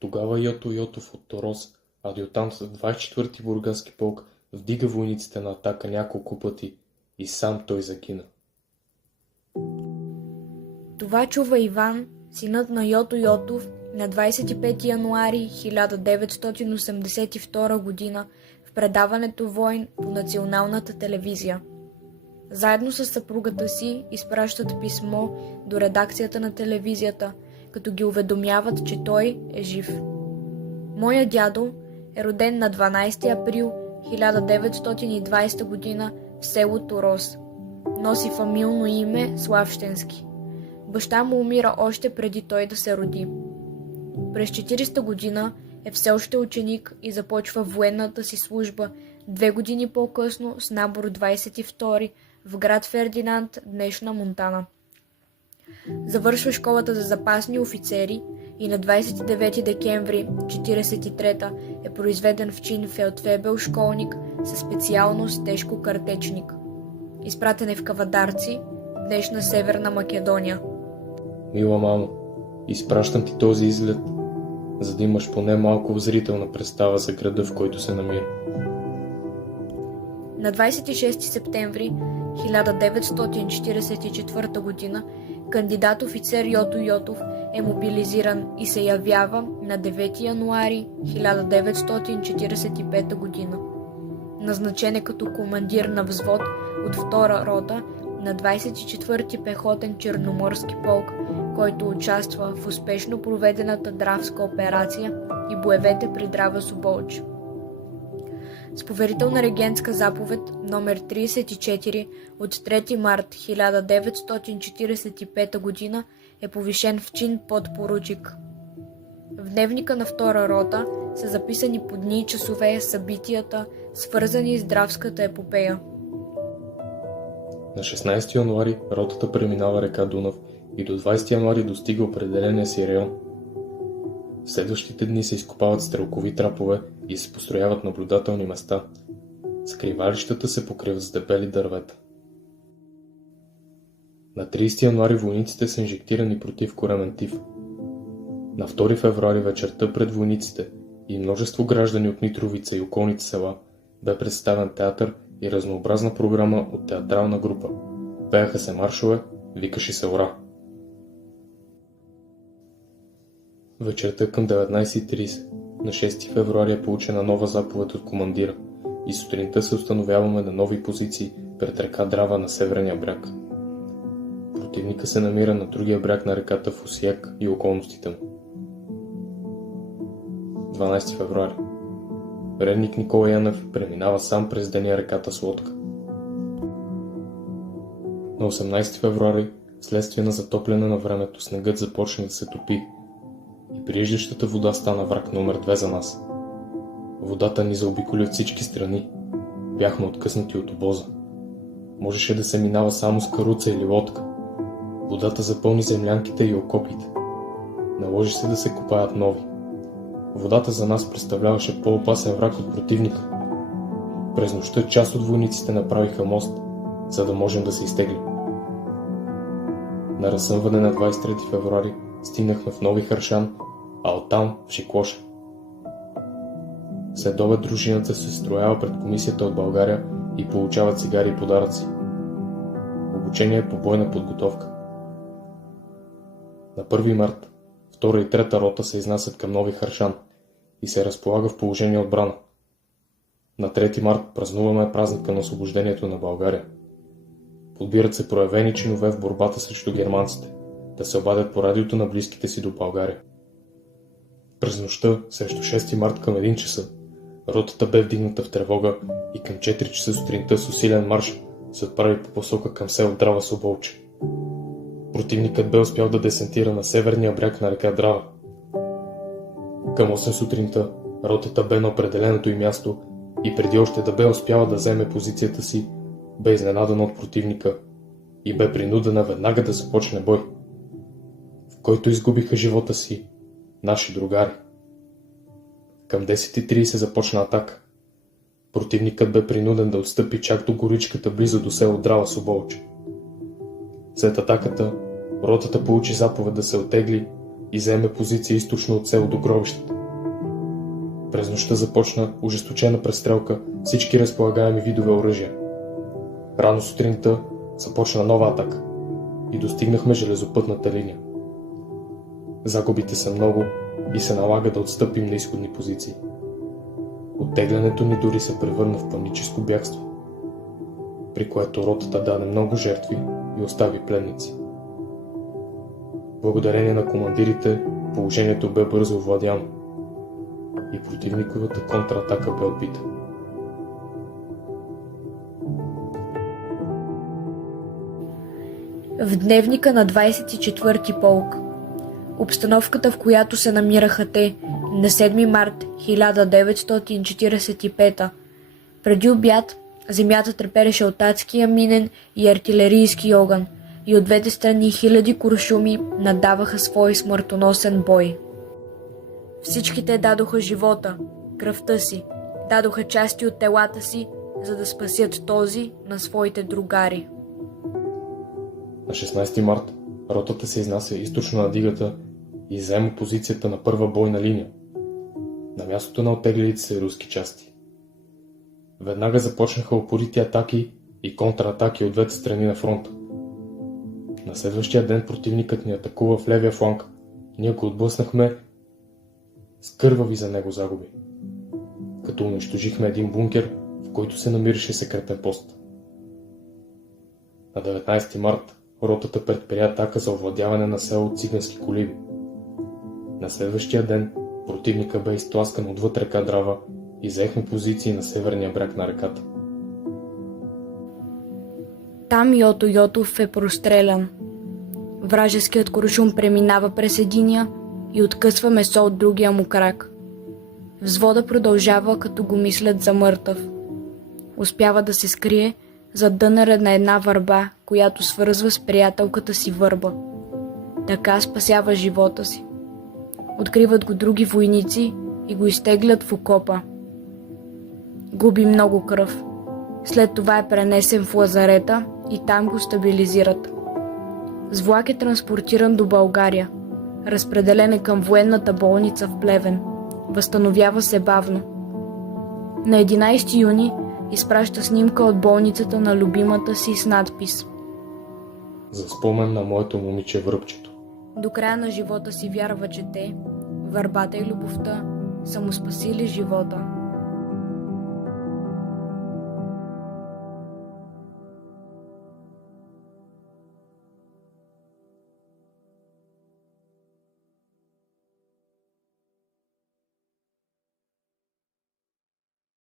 Тогава Йото Йотов от Торос, адютант в 24-ти бургаски полк, вдига войниците на атака няколко пъти и сам той загина. Това чува Иван, синът на Йото Йотов, на 25 януари 1982 година в предаването «Войн» по националната телевизия. Заедно с съпругата си изпращат писмо до редакцията на телевизията, като ги уведомяват, че той е жив. Моя дядо е роден на 12 април 1920 година в село Торос. Носи фамилно име Славщенски. Баща му умира още преди той да се роди. През 40-та година е все още ученик и започва военната си служба 2 години по-късно с набор 22 в град Фердинанд, днешна Монтана. Завършва школата за запасни офицери и на 29 декември 1943 е произведен в чин фелдфебел школник със специалност тежко картечник. Изпратен е в Кавадарци, днешна Северна Македония. Мила мамо, изпращам ти този изглед, за да имаш поне малко зрителна представа за града, в който се намира. На 26 септември 1944 година кандидат офицер Йото Йотов е мобилизиран и се явява на 9 януари 1945 година. Назначен е като командир на взвод от 2-ра рота на 24-ти пехотен черноморски полк, който участва в успешно проведената Дравска операция и боевете при Драва Соболч. С поверителна регентска заповед номер 34 от 3 март 1945 година е повишен в чин подпоручик. В дневника на 2-ра рота са записани по дни и часове събитията, свързани с Дравската епопея. На 16 януари ротата преминава река Дунав и до 20 януари достига определения си район. В следващите дни се изкопават стрелкови трапове и се построяват наблюдателни места. Скривалищата се покриват с дебели дървета. На 30 януари войниците са инжектирани против коремен тиф. На 2 февруари вечерта пред войниците и множество граждани от Митровица и околните села бе представен театър и разнообразна програма от театрална група. Пеяха се маршове, викаше се ура. Вечерта към 19:30 на 6 февруари е получена нова заповед от командира и сутринта се установяваме на нови позиции пред река Драва на северния бряг. Противника се намира на другия бряг на реката в Осияк и околностите му. 12 февруари. Редник Никола Янев преминава сам през деня реката с лодка. На 18 февруари, вследствие на затопляне на времето, снегът започна да се топи и прииждащата вода стана враг номер 2 за нас. Водата ни заобиколи от всички страни. Бяхме откъснати от обоза. Можеше да се минава само с каруца или лодка. Водата запълни землянките и окопите. Наложи се да се копаят нови. Водата за нас представляваше по-опасен враг от противника. През нощта част от войниците направиха мост, за да можем да се изтеглим. На разсъмване на 23 февруари стигнахме в Нови Харшан, а оттам в Шиклоша. След обед дружината се строява пред комисията от България и получава цигари и подаръци. Обучение по бойна подготовка. На 1 март 2 и 3 рота се изнасят към Нови Харшан и се разполага в положение отбрана. На 3 март празнуваме празника на освобождението на България. Подбират се проявени чинове в борбата срещу германците, да се обадят по радиото на близките си до България. През нощта, срещу 6 март към 1 часа, ротата бе вдигната в тревога и към 4 часа сутринта с усилен марш се отправи по посока към село Драва Соболче. Противникът бе успял да десантира на северния бряг на река Драва. Към 8 сутринта ротата бе на определеното й място и преди още да бе успяла да вземе позицията си, бе изненадана от противника и бе принудена веднага да започне бой, в който изгубиха живота си наши другари. Към 10:30 започна атака. Противникът бе принуден да отстъпи чак до горичката близо до село Драва Соболче. След атаката, ротата получи заповед да се оттегли, и заеме позиция източно от село до гробищата. През нощта започна ожесточена престрелка всички разполагаеми видове оръжия. Рано сутринта започна нова атака и достигнахме железопътната линия. Загубите са много и се налага да отстъпим на изходни позиции. Оттеглянето ни дори се превърна в паническо бягство, при което ротата даде много жертви и остави пленници. Благодарение на командирите, положението бе бързо овладяно и противниковата контратака бе отбита. В дневника на 24-ти полк, обстановката, в която се намираха те на 7 март 1945, преди обяд земята трепереше от адския минен и артилерийски огън и от двете страни хиляди куршуми надаваха свой смъртоносен бой. Всички те дадоха живота, кръвта си, дадоха части от телата си, за да спасят този на своите другари. На 16 март ротата се изнася източно на дигата и заема позицията на първа бойна линия, на мястото на оттеглилите се руски части. Веднага започнаха упорити атаки и контратаки от двете страни на фронта. На следващия ден противникът ни атакува в левия фланг. Ние го отблъснахме с кървави за него загуби, като унищожихме един бункер, в който се намираше секретен пост. На 19 март ротата предприе атака за овладяване на село Цигански коливи. На следващия ден противника бе изтласкан отвъд река Драва и заехме позиции на северния бряг на реката. Там Йото Йотов е прострелян. Вражеският куршум преминава през единия и откъсва месо от другия му крак. Взвода продължава, като го мислят за мъртъв. Успява да се скрие зад дънера на една върба, която свързва с приятелката си върба. Така спасява живота си. Откриват го други войници и го изтеглят в окопа. Губи много кръв. След това е пренесен в лазарета и там го стабилизират. С влак е транспортиран до България. Разпределен е към военната болница в Плевен. Възстановява се бавно. На 11 юни изпраща снимка от болницата на любимата си с надпис: За спомен на моето момиче Връбчето. До края на живота си вярва, че те, върбата и любовта, са му спасили живота.